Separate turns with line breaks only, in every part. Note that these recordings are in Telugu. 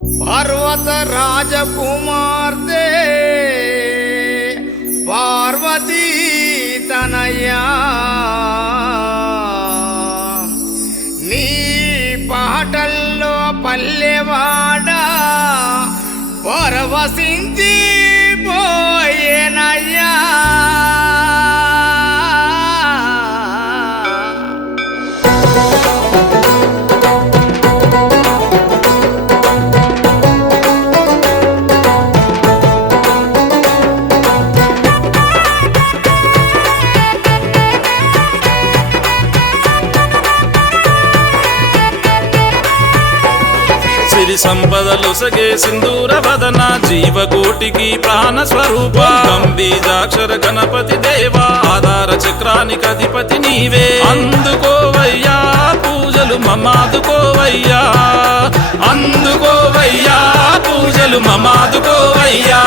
పర్వత రాజకుమార్తె పార్వతీ తనయ్యా. నీ పాటల్లో పల్లెవాడ పరవశించి
సిరి సంపదలు సగే సింధూర వదన జీవకోటికి ప్రాణ స్వరూప. గంభీజాక్షర గణపతి దేవా ఆధార చక్రానికి అధిపతి నీవే. అందుకోవయ్యా పూజలు మమాదుకోవయ్యా. అందుకోవయ్యా పూజలు మమాదుకోవయ్యా.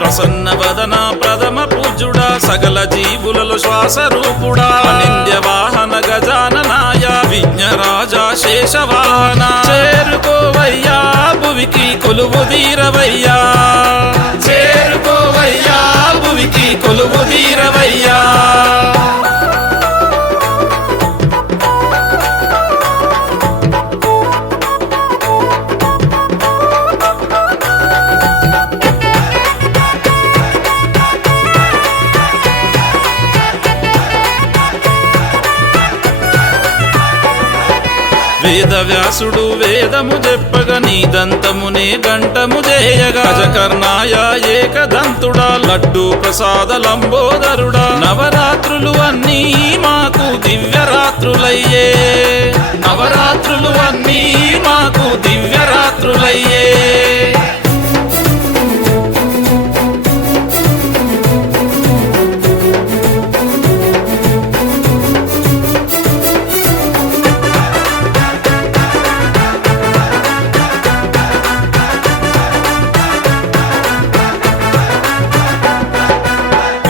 ప్రసన్న వదన ప్రథమ పూజుడా సకల జీవులలో శ్వాస రూపుడా నింద్య వాహన గజాననాయ విఘ్నరాజ శేషవాహన. చేరుకోవయ్యా భువికి కొలువు తీరవయ్యా. వేద వ్యాసుడు వేదము చెప్పగ నీ దంతమునే గంటము చేయగా ఏకదంతుడా లడ్డు ప్రసాద లంబోదరుడా. నవరాత్రులు అన్నీ మాకు దివ్యరాత్రులయ్యే. నవరాత్రులు అన్నీ మాకు దివ్యరాత్రులయ్యే.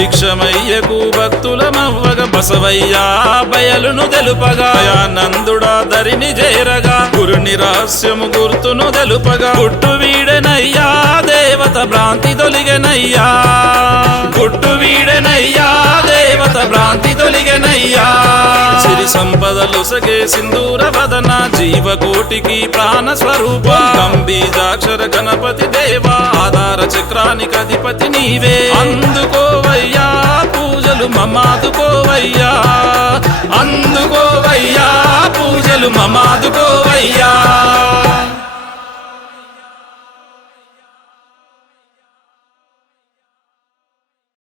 భిక్షమయ్యకు భక్తుల మవ్వగ బసవయ్యా బయలును తెలుపగా. నందుడా దరిని చేరగా. గురుని రహస్యము గుర్తును తెలుపగా. గుట్టు వీడనయ్యా దేవత భ్రాంతి తొలిగనయ్యా. గుట్టు వీడనయ్యా దేవత భ్రాంతి తొలిగనయ్యా. సిరి సంపదలు సగే సింధూర వదన జీవకోటికి ప్రాణ స్వరూప. గంభీజాక్షర గణపతి దేవా. చక్రానికి అధిపతి నీవే. అందుకోవయ్యా పూజలు మమాదుకోవయ్యా అందుకోవయ్యా పూజలు మమాదుకోవయ్యా